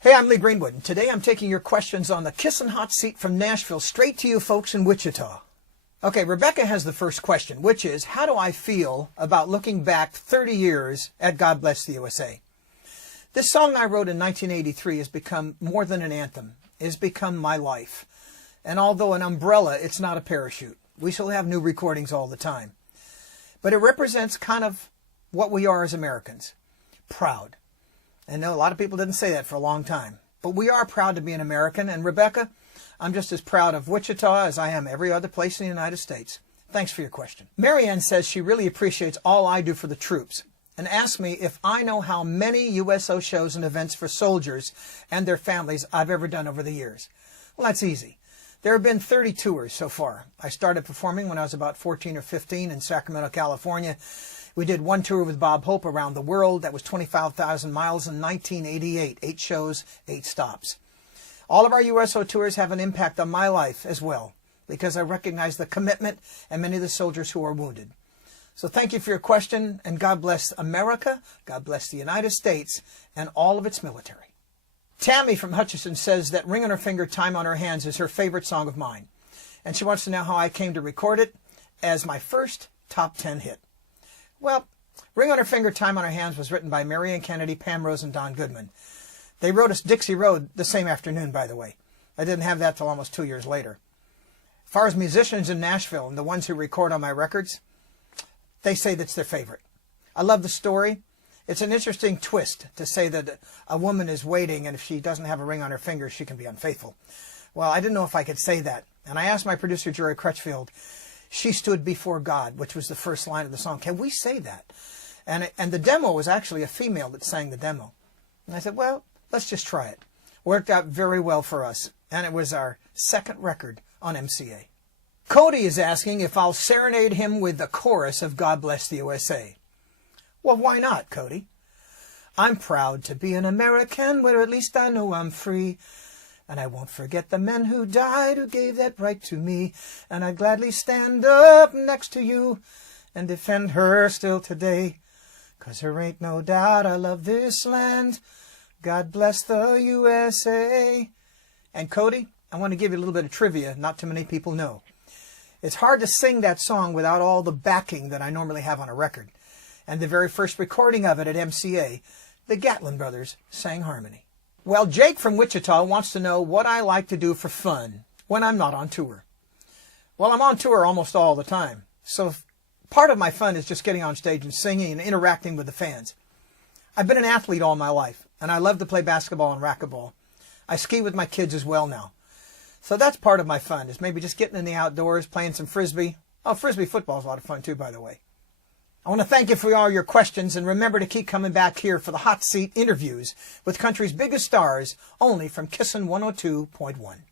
Hey, I'm Lee Greenwood, and today I'm taking your questions on the Kissin' Hot Seat from Nashville straight to you folks in Wichita. Okay, Rebecca has the first question, which is, how do I feel about looking back 30 years at God Bless the USA? This song I wrote in 1983 has become more than an anthem. It has become my life. And although an umbrella, it's not a parachute. We still have new recordings all the time. But it represents kind of what we are as Americans. Proud. I know a lot of people didn't say that for a long time. But we are proud to be an American. And Rebecca, I'm just as proud of Wichita as I am every other place in the United States. Thanks for your question. Marianne says she really appreciates all I do for the troops and asks me if I know how many USO shows and events for soldiers and their families I've ever done over the years. Well, that's easy. There have been 30 tours so far. I started performing when I was about 14 or 15 in Sacramento, California. We did one tour with Bob Hope around the world. That was 25,000 miles in 1988. 8 shows, 8 stops. All of our USO tours have an impact on my life as well, because I recognize the commitment and many of the soldiers who are wounded. So thank you for your question, and God bless America, God bless the United States, and all of its military. Tammy from Hutchinson says that Ring on Her Finger, Time on Her Hands is her favorite song of mine. And she wants to know how I came to record it as my first top 10 hit. Well, Ring on Her Finger, Time on Her Hands was written by Marianne Kennedy, Pam Rose, and Don Goodman. They wrote us Dixie Road the same afternoon, by the way. I didn't have that till almost 2 years later. As far as musicians in Nashville and the ones who record on my records, they say that's their favorite. I love the story. It's an interesting twist to say that a woman is waiting, and if she doesn't have a ring on her finger, she can be unfaithful. Well, I didn't know if I could say that. And I asked my producer, Jerry Crutchfield, she stood before God, which was the first line of the song. Can we say that? And the demo was actually a female that sang the demo. And I said, well, let's just try it. Worked out very well for us. And it was our second record on MCA. Cody is asking if I'll serenade him with the chorus of God Bless the USA. Well, why not, Cody? I'm proud to be an American, where at least I know I'm free. And I won't forget the men who died, who gave that right to me. And I'd gladly stand up next to you and defend her still today. 'Cause there ain't no doubt I love this land. God bless the USA. And Cody, I want to give you a little bit of trivia not too many people know. It's hard to sing that song without all the backing that I normally have on a record. And the very first recording of it at MCA, the Gatlin brothers sang harmony. Well, Jake from Wichita wants to know what I like to do for fun when I'm not on tour. Well, I'm on tour almost all the time. So part of my fun is just getting on stage and singing and interacting with the fans. I've been an athlete all my life, and I love to play basketball and racquetball. I ski with my kids as well now. So that's part of my fun, is maybe just getting in the outdoors, playing some Frisbee. Oh, Frisbee football is a lot of fun too, by the way. I want to thank you for all your questions, and remember to keep coming back here for the Hot Seat interviews with country's biggest stars, only from Kissin' 102.1.